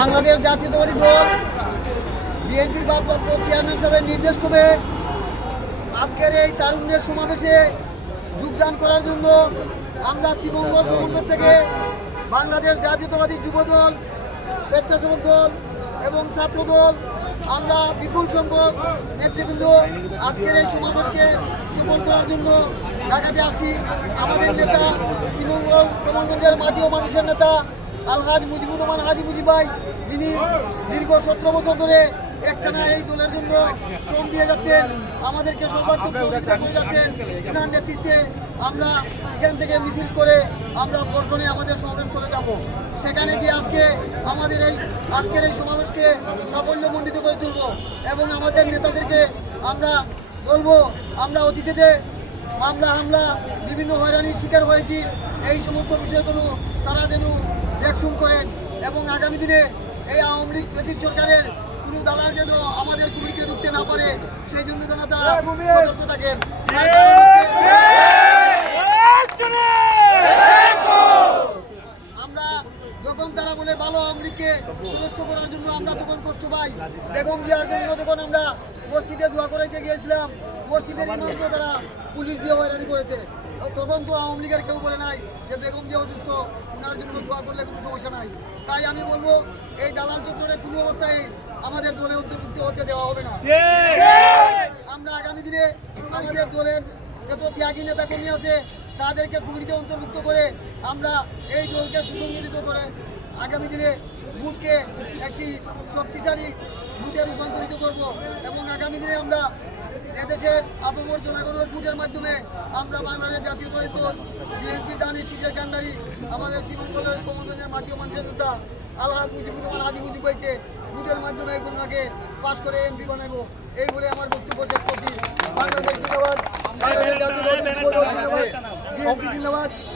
বাংলাদেশ জাতীয়তাবাদী দল, বিএনপির ভারপ্রাপ্ত চেয়ারম্যান সাহেবের নির্দেশ করে আজকের এই তারুণ্যের সমাবেশে যোগদান করার জন্য আমরা শ্রীমঙ্গল প্রবন্ধ থেকে। বাংলাদেশ জাতীয়তাবাদী যুব দল, স্বেচ্ছাসেবক দল এবং ছাত্র দল, আমরা বিপুল সংখ্যক নেতৃবৃন্দ আজকের এই সমাবেশকে সফল করার জন্য ঢাকাতে আসছি। আমাদের নেতা শ্রীমঙ্গল কমলগঞ্জের মাটি ও মানুষের নেতা আলহাজ মুজিবুর রহমান হাজি মুজিব ভাই, যিনি দীর্ঘ সতেরো বছর ধরে একখানা এই দলের জন্য শ্রম দিয়ে যাচ্ছেন, আমাদেরকে সর্বাত্মক যাচ্ছেন নেতৃত্বে আমরা এখান থেকে মিছিল করে আমরা পল্টনে আমাদের সমাবেশস্থলে যাব। সেখানে গিয়ে আজকে আমাদের এই, আজকের এই সমাবেশকে সাফল্যমণ্ডিত করে তুলব এবং আমাদের নেতাদেরকে আমরা বলব, আমরা অতীতে মামলা হামলা বিভিন্ন হয়রানির শিকার হয়েছি। এই সমস্ত বিষয়গুলো তারা যেন দেখশুন করেন এবং আগামী দিনে এই আওয়ামী লীগ ব্রিটিশ সরকারের কোনো দালাল যেন আমাদের কুড়িতে ঢুকতে না পারে সেই জন্য যেন তারা সতর্ক থাকেন তার কারণ হচ্ছে আমরা যখন তারা বলে ভালো আওয়ামী লীগকে সদস্য করার জন্য আমরা তখন কষ্ট পাই। বেগম জিয়ার জন্য যখন আমরা মসজিদে দোয়া করাইতে গিয়েছিলাম। মসজিদের ইমামকে তারা পুলিশ দিয়ে হয়রানি করেছে। তখন তো আওয়ামী লীগের কেউ বলে নাই যে বেগম জিয়া অসুস্থ ওনার জন্য দোয়া করলে কোনো সমস্যা নাই। তাই আমি বলব এই দালাল চক্রের কোনো অবস্থায় আমাদের দলে অন্তর্ভুক্ত হতে দেওয়া হবে না। আমরা আগামী দিনে আমাদের দলের যত ত্যাগী নেতা কর্মী আছে তাদেরকে কমিটিতে অন্তর্ভুক্ত করে আমরা এই দলকে সুসংগঠিত করে আগামী দিনে ভোটকে একটি শক্তিশালী ভোটে রূপান্তরিত করব এবং আগামী দিনে আমরা এদেশের আপামর জনগণের ভোটের মাধ্যমে আমরা বাংলাদেশ জাতীয় দল বিএনপির দানি শীষের কান্ডারি, আমাদের শ্রীমঙ্গলের কমলগঞ্জের মাটিও মানুষের নেতা আল্লাহ মুজিবুর রহমান আদি মুজিব ভাইকে ভোটের মাধ্যমে গুণাকে পাশ করে এমপি বানাবো এই বলে আমার বক্তব্য শেষ করছি। বাংলাদেশ বাংলাদেশ জাতীয় দল যুব দল জিন্দাবাদ বিএনপি জিন্দাবাদ